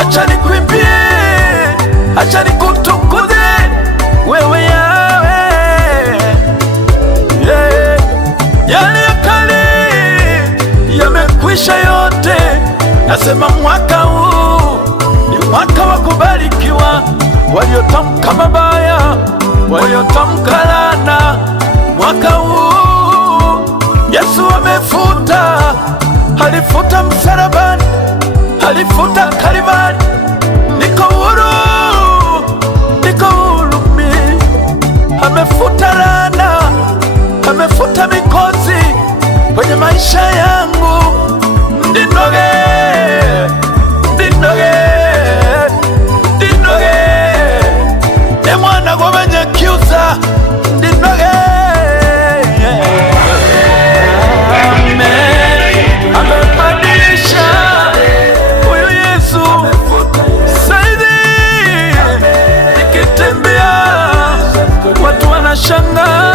acha nikuimbie, acha nikutukuze wewe Yawe. Yeah. Yale ya kale yamekwisha yote, nasema mwaka huu ni mwaka wa kubarikiwa. Waliotamka mabaya, waliotamka laana, mwaka huu Yesu amefuta. Alifuta msalabani, alifuta Kalvari. Niko huru, niko huru mimi. Amefuta laana, amefuta mikosi kwenye maisha yangu. Ndinoge, ndinoge, ndinoge, ne mwana gwabanyakyusa. Ndinoge, amebadilisha huyu Yesu. Saizi nikitembea watu wanashangaa.